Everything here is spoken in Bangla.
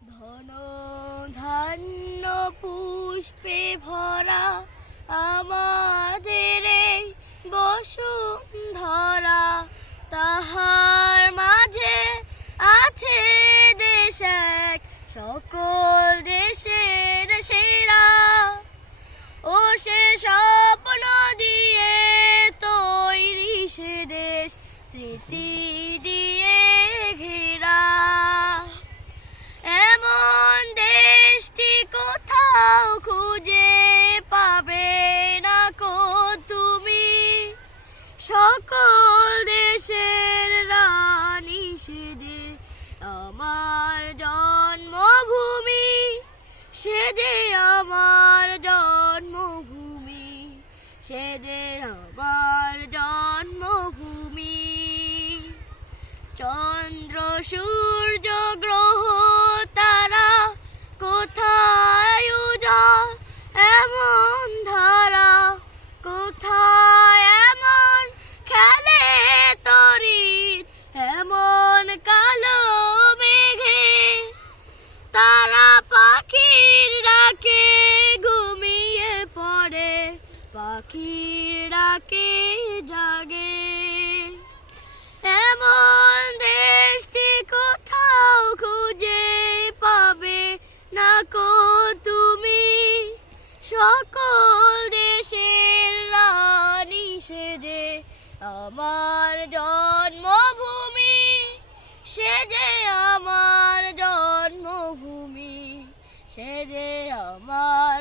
ধন ধান্য পুষ্পে ভরা আমাদের এই বসুন্ধরা, তাহার মাঝে আছে দেশ এক, সকল দেশের সেরা। ও সে স্বপ্ন দিয়ে তৈরি সে দেশ, স্মৃতি দিয়ে ঘেরা। এমন দেশটি কোথাও খুঁজে পাবে না কো তুমি, সকল দেশের রানী সে যে আমার জন্মভূমি, সে যে আমার জন্মভূমি, সে যে আমার জন্মভূমি। চন্দ্র সূর্য গ্রহ তারা কোথায় উজাড় এমন ধারা, কোথায় এমন খেলে তড়িৎ এমন কালো মেঘে। তারা পাখির ডাকে ঘুমিয়ে পড়ে, পাখির ডাকে জাগে। এমন দেশটি কোথাও খুঁজে পাবে না কো তুমি, সকল দেশের রানী সে যে আমার জন্মভূমি, সে যে আমার জন্মভূমি, সে যে আমার